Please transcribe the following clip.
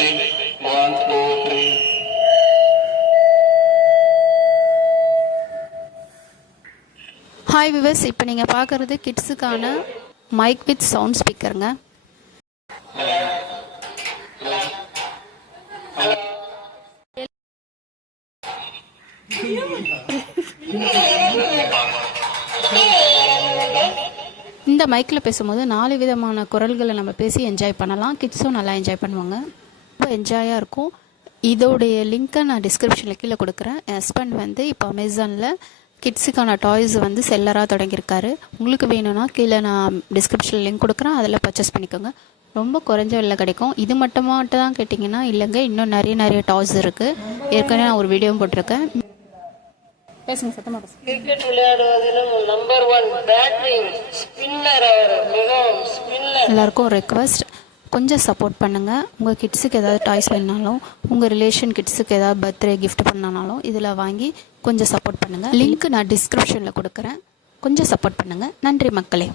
1, 2, 3. Hi viewers, இப்போ நீங்கள் பார்க்குறது கிட்ஸுக்கான மைக் வித் சவுண்ட் ஸ்பீக்கருங்க. இந்த மைக்கில் பேசும்போது 4 விதமான குரல்களை நம்ம பேசி என்ஜாய் பண்ணலாம். கிட்ஸும் நல்லா என்ஜாய் பண்ணுவாங்க, ரொம்ப என்ஜாயாக இருக்கும். இதோடைய லிங்க்கை நான் டிஸ்கிரிப்ஷனில் கீழே கொடுக்குறேன். என் ஹஸ்பண்ட் வந்து இப்போ அமேசானில் கிட்ஸுக்கான டாய்ஸ் வந்து செல்லராக தொடங்கியிருக்காரு. உங்களுக்கு வேணும்னா கீழே நான் டிஸ்கிரிப்ஷனில் லிங்க் கொடுக்குறேன், அதில் பர்ச்சேஸ் பண்ணிக்கோங்க. ரொம்ப குறைஞ்ச விலையில் கிடைக்கும். இது மட்டும் தான் கேட்டிங்கன்னா இல்லைங்க, இன்னும் நிறைய டாய்ஸ் இருக்குது. ஏற்கனவே நான் ஒரு வீடியோவும் போட்டிருக்கேன். பேசுங்க, சத்தமாக பேசுங்க. கிரிக்கெட் விளையாடுவதிலும் நம்பர் 1 பேட்டிங் ஸ்பின்னர். எல்லாருக்கும் ஒரு ரெக்வஸ்ட், கொஞ்சம் சப்போர்ட் பண்ணுங்கள். உங்கள் கிட்ஸுக்கு ஏதாவது டாய்ஸ் வேணுனாலும், உங்கள் ரிலேஷன் கிட்ஸுக்கு ஏதாவது பர்த்டே கிஃப்ட் பண்ணாலும் இதில் வாங்கி கொஞ்சம் சப்போர்ட் பண்ணுங்கள். லிங்க் நான் டிஸ்கிரிப்ஷனில் கொடுக்குறேன். கொஞ்சம் சப்போர்ட் பண்ணுங்கள். நன்றி மக்களே.